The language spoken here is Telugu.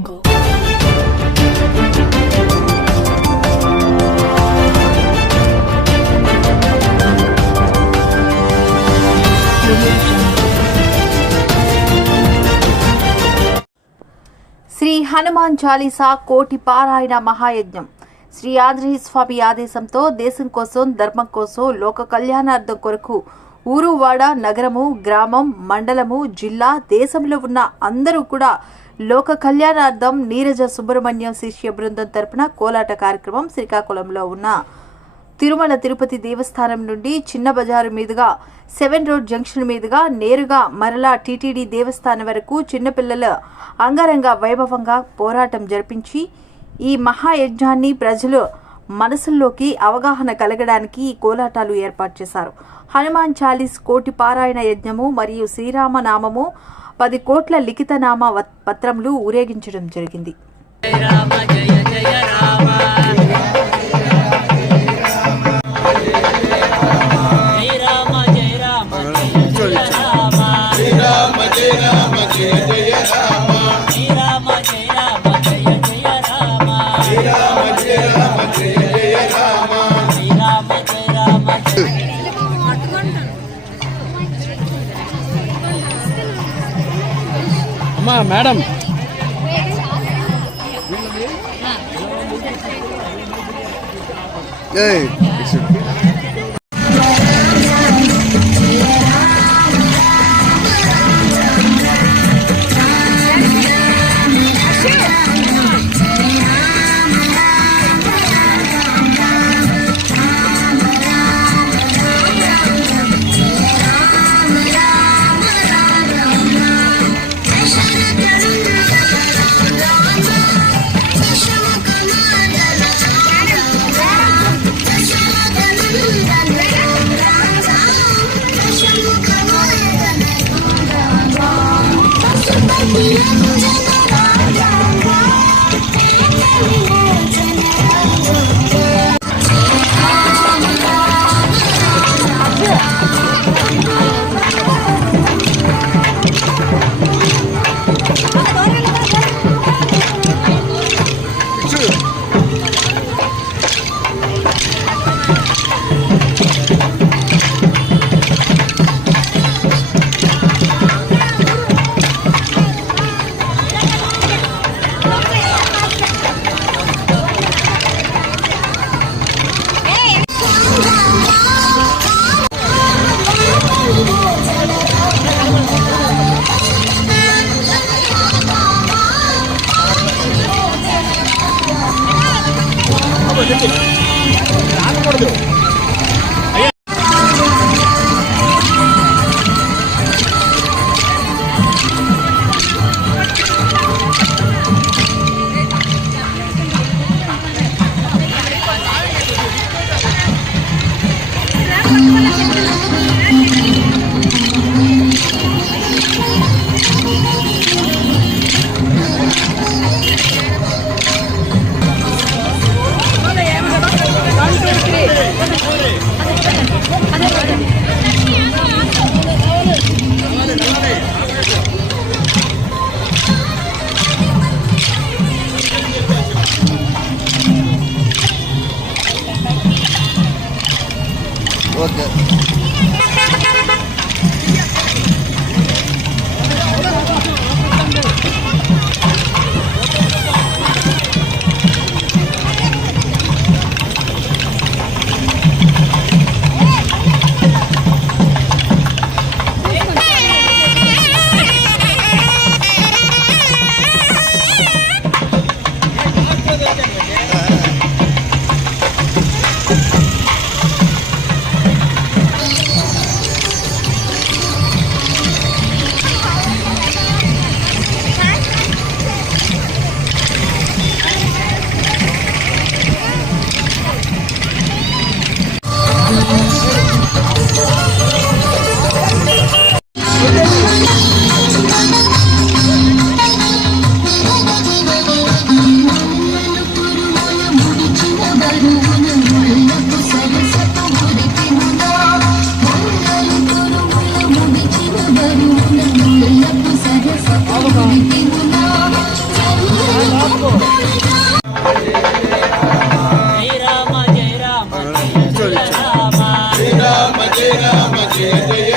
శ్రీ హనుమాన్ చాలీసా కోటి పారాయణ మహాయజ్ఞం శ్రీ ఆంజనేయ స్వామి ఆదేశంతో దేశం కోసం, ధర్మం కోసం, లోక కళ్యాణార్థం కొరకు ఊరు, వాడ, నగరము, గ్రామం, మండలము, జిల్లా, దేశంలో ఉన్న అందరూ కూడా లోక కళ్యాణార్థం నీరజ సుబ్రహ్మణ్యం శిష్య బృందం తరపున కోలాట కార్యక్రమం శ్రీకాకుళంలో ఉన్న తిరుమల తిరుపతి దేవస్థానం నుండి చిన్న బజారు మీదుగా 7 రోడ్ జంక్షన్ మీదుగా నేరుగా మరలా టీటీడీ దేవస్థానం వరకు చిన్నపిల్లల అంగరంగ వైభవంగా పోరాటం జరిపించి ఈ మహాయజ్ఞాన్ని ప్రజలు మనసుల్లోకి అవగాహన కలగడానికి ఈ కోలాటాలు ఏర్పాటు చేశారు. హనుమాన్ చాలీస్ కోటి పారాయణ యజ్ఞము మరియు శ్రీరామనామము 10 కోట్ల లిఖిత నామ పత్రములు ఊరేగించడం జరిగింది. మేడం రామ జయ జయ